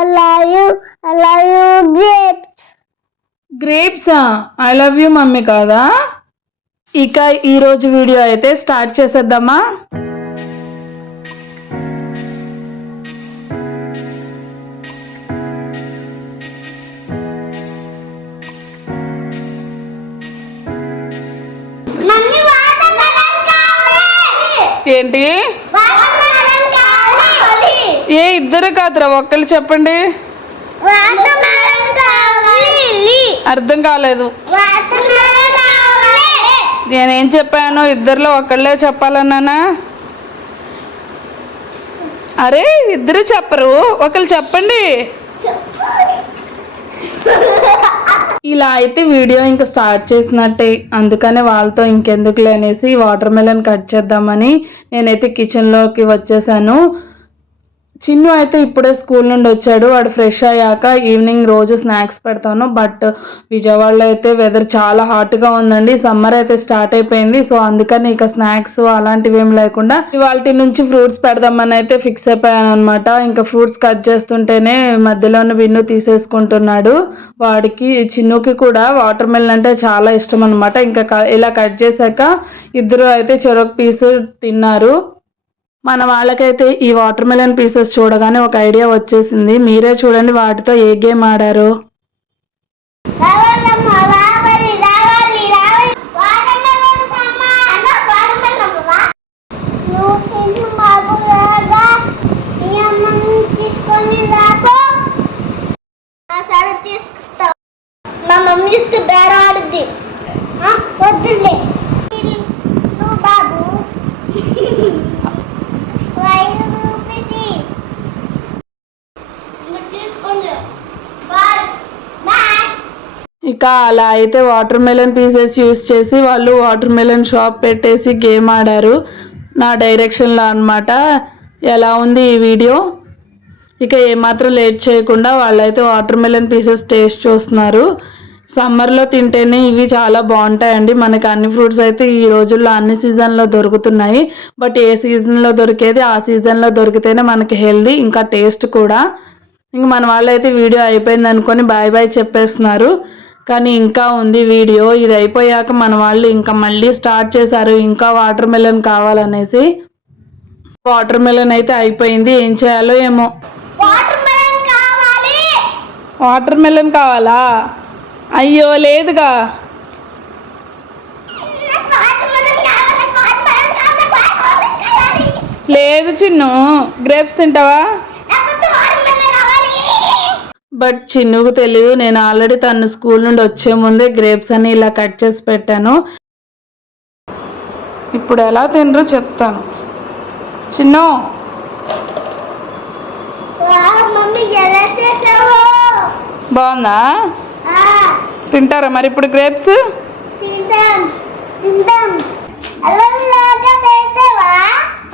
I love you. I love you, grapes. గ్రేప్సా? I love you mummy కాదా? ఇక ఈరోజు వీడియో అయితే స్టార్ట్ చేసేద్దామా? ఏంటి? ఏ ఇద్దరు కాదురా, ఒక్కళ్ళు చెప్పండి. అర్థం కాలేదు. నేనేం చెప్పాను? ఇద్దరిలో ఒకళ్ళే చెప్పాలన్నానా? అరే ఇద్దరు చెప్పరు, ఒకళ్ళు చెప్పండి. ఇలా అయితే వీడియో ఇంకా స్టార్ట్ చేసినట్టే, అందుకనే వాళ్ళతో ఇంకెందుకులే అనేసి వాటర్ మెలన్ కట్ చేద్దామని నేనైతే కిచెన్లోకి వచ్చేసాను. చిన్ను అయితే ఇప్పుడే స్కూల్ నుండి వచ్చాడు. వాడు ఫ్రెష్ అయ్యాక ఈవినింగ్ రోజు స్నాక్స్ పెడతాను. బట్ విజయవాడలో అయితే వెదర్ చాలా హాట్గా ఉందండి. సమ్మర్ అయితే స్టార్ట్ అయిపోయింది. సో అందుకని ఇక స్నాక్స్ అలాంటివి ఏం లేకుండా ఇవాళ నుంచి ఫ్రూట్స్ పెడదామని అయితే ఫిక్స్ అయిపోయాను అనమాట. ఇంకా ఫ్రూట్స్ కట్ చేస్తుంటేనే మధ్యలోనే విన్ను తీసేసుకుంటున్నాడు. వాడికి చిన్నుకి కూడా వాటర్ మెలన్ అంటే చాలా ఇష్టం అనమాట. ఇంకా ఇలా కట్ చేశాక ఇద్దరు అయితే చెరొక పీసు తిన్నారు. మన వాళ్ళకైతే ఈ వాటర్ మెలన్ పీసెస్ చూడగానే ఒక ఐడియా వచ్చేసింది. మీరే చూడండి వాటితో ఏ గేమ్ ఆడారు. మా మమ్మీ ఇస్తే బేర ఆడుద్ది. వద్దులే బాబు. ఇక అలా అయితే వాటర్ మెలన్ పీసెస్ యూస్ చేసి వాళ్ళు వాటర్ మెలన్ షాప్ పెట్టేసి గేమ్ ఆడారు నా డైరెక్షన్లో అనమాట. ఎలా ఉంది ఈ వీడియో? ఇక ఏమాత్రం లేట్ చేయకుండా వాళ్ళైతే వాటర్ మెలన్ పీసెస్ టేస్ట్ చూస్తున్నారు. సమ్మర్లో తింటేనే ఇవి చాలా బాగుంటాయండి. మనకి అన్ని ఫ్రూట్స్ అయితే ఈ రోజుల్లో అన్ని సీజన్లో దొరుకుతున్నాయి. బట్ ఏ సీజన్లో దొరికేది ఆ సీజన్లో దొరికితేనే మనకి హెల్దీ, ఇంకా టేస్ట్ కూడా. ఇంక మన వాళ్ళు అయితే వీడియో అయిపోయింది అనుకొని బాయ్ బాయ్ చెప్పేస్తున్నారు. కానీ ఇంకా ఉంది వీడియో. ఇది అయిపోయాక మన వాళ్ళు ఇంకా మళ్ళీ స్టార్ట్ చేశారు ఇంకా వాటర్ మెలన్ కావాలనేసి. వాటర్ మెలన్ అయితే అయిపోయింది. ఏం చేయాలో ఏమో. వాటర్ మెలన్ కావాలా? అయ్యో లేదుగా. లేదు చిన్ను, గ్రేప్స్ తింటావా? బట్ చిన్నుకు తెలియదు, నేను ఆల్రెడీ తను స్కూల్ నుండి వచ్చే ముందే గ్రేప్స్ అని ఇలా కట్ చేసి పెట్టాను. ఇప్పుడు ఎలా తినరో చెప్తాను. చిన్ను బాగుందా? తింటారా మరి ఇప్పుడు గ్రేప్స్?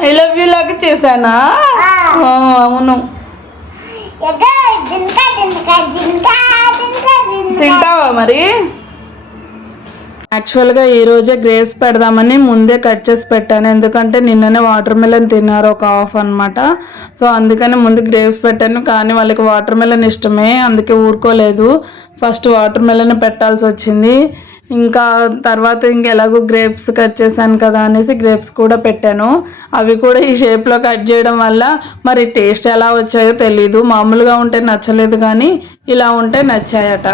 ఐ లవ్ యూ లాగా చేశానా? అవును. తింటావా మరి? యాక్చువల్గా ఈరోజే గ్రేప్స్ పెడదామని ముందే కట్ చేసి పెట్టాను. ఎందుకంటే నిన్ననే వాటర్ మెలన్ తిన్నారు ఒక హాఫ్ అనమాట. సో అందుకని ముందు గ్రేప్స్ పెట్టాను. కానీ వాళ్ళకి వాటర్ మెలన్ ఇష్టమే, అందుకే ఊరుకోలేదు. ఫస్ట్ వాటర్ మెలన్ పెట్టాల్సి వచ్చింది. ఇంకా తర్వాత ఇంకెలాగో గ్రేప్స్ కట్ చేశాను కదా అనేసి గ్రేప్స్ కూడా పెట్టాను. అవి కూడా ఈ షేప్లో కట్ చేయడం వల్ల మరి టేస్ట్ ఎలా వచ్చాయో తెలీదు. మామూలుగా ఉంటే నచ్చలేదు, కానీ ఇలా ఉంటే నచ్చాయట.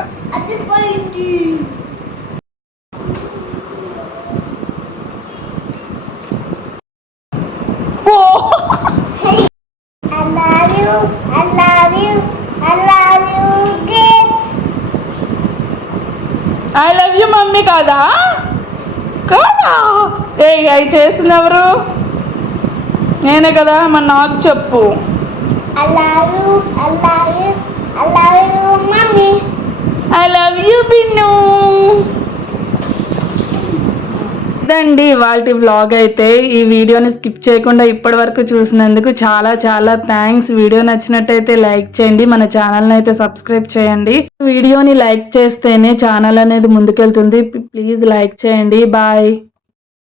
ఐ లవ్ యూ మమ్మీ కాదా? కాదా? ఏ అవి చేసింది ఎవరు? నేనే కదా, మరి నాకు చెప్పు. I love you Binnu. ఇదండి వాటి వ్లాగ్ అయితే. ఈ వీడియోని స్కిప్ చేయకుండా ఇప్పటి వరకు చూసినందుకు చాలా చాలా థ్యాంక్స్. వీడియో నచ్చినట్టయితే లైక్ చేయండి, మన ఛానల్ని అయితే సబ్స్క్రైబ్ చేయండి. వీడియోని లైక్ చేస్తేనే ఛానల్ అనేది ముందుకెళ్తుంది. ప్లీజ్ లైక్ చేయండి. బాయ్.